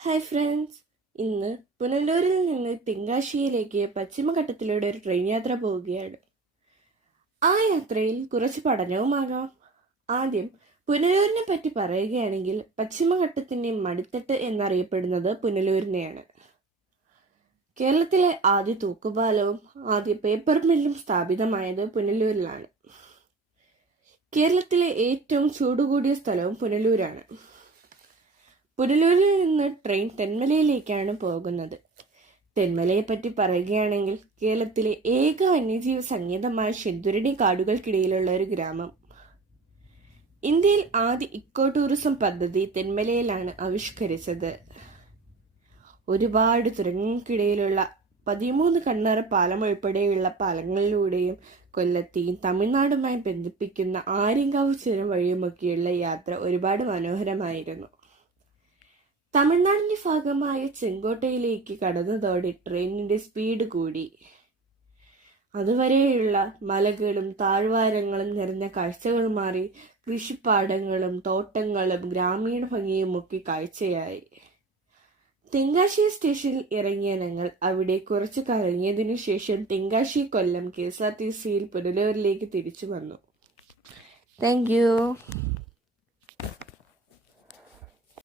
Hi friends, ഇന്ന് പുനലൂരിൽ നിന്ന് തെങ്കാശിയിലേക്ക് പശ്ചിമഘട്ടത്തിലൂടെ ഒരു ട്രെയിൻ യാത്ര പോവുകയാണ്. ആ യാത്രയിൽ കുറച്ച് പഠനവുമാകാം. ആദ്യം പുനലൂരിനെ പറ്റി പറയുകയാണെങ്കിൽ പശ്ചിമഘട്ടത്തിന്റെ മടിത്തട്ട് എന്നറിയപ്പെടുന്നത് പുനലൂരിനെയാണ്. കേരളത്തിലെ ആദ്യ തൂക്കുപാലവും ആദ്യ പേപ്പർ മില്ലും സ്ഥാപിതമായത് പുനലൂരിലാണ്. കേരളത്തിലെ ഏറ്റവും ചൂടുകൂടിയ സ്ഥലവും പുനലൂരാണ്. പുനലൂരിൽ നിന്ന് ട്രെയിൻ തെന്മലയിലേക്കാണ് പോകുന്നത്. തെന്മലയെ പറ്റി പറയുകയാണെങ്കിൽ കേരളത്തിലെ ഏക വന്യജീവി സങ്കേതമായ ശെന്തുരണി കാടുകൾക്കിടയിലുള്ള ഒരു ഗ്രാമം. ഇന്ത്യയിൽ ആദ്യ ഇക്കോ ടൂറിസം പദ്ധതി തെന്മലയിലാണ് ആവിഷ്കരിച്ചത്. ഒരുപാട് തുരങ്കങ്ങൾക്കിടയിലുള്ള 13 കണ്ണാറ പാലം ഉൾപ്പെടെയുള്ള പാലങ്ങളിലൂടെയും കൊല്ലത്തെയും തമിഴ്നാടുമായി ബന്ധിപ്പിക്കുന്ന ആര്യങ്കാവ് ചുരം വഴിയുമൊക്കെയുള്ള യാത്ര ഒരുപാട് മനോഹരമായിരുന്നു. തമിഴ്നാടിന്റെ ഭാഗമായ ചെങ്കോട്ടയിലേക്ക് കടന്നതോടെ ട്രെയിനിന്റെ സ്പീഡ് കൂടി. അതുവരെയുള്ള മലകളും താഴ്വാരങ്ങളും നിറഞ്ഞ കാഴ്ചകൾ മാറി കൃഷിപ്പാടങ്ങളും തോട്ടങ്ങളും ഗ്രാമീണ ഭംഗിയുമൊക്കെ കാഴ്ചയായി. തെങ്കാശി സ്റ്റേഷനിൽ ഇറങ്ങിയ ഞങ്ങൾ അവിടെ കുറച്ചു കറങ്ങിയതിനു ശേഷം തെങ്കാശി കൊല്ലം KSRTCയിൽ പുനലൂരിലേക്ക് തിരിച്ചു വന്നു. Thank you.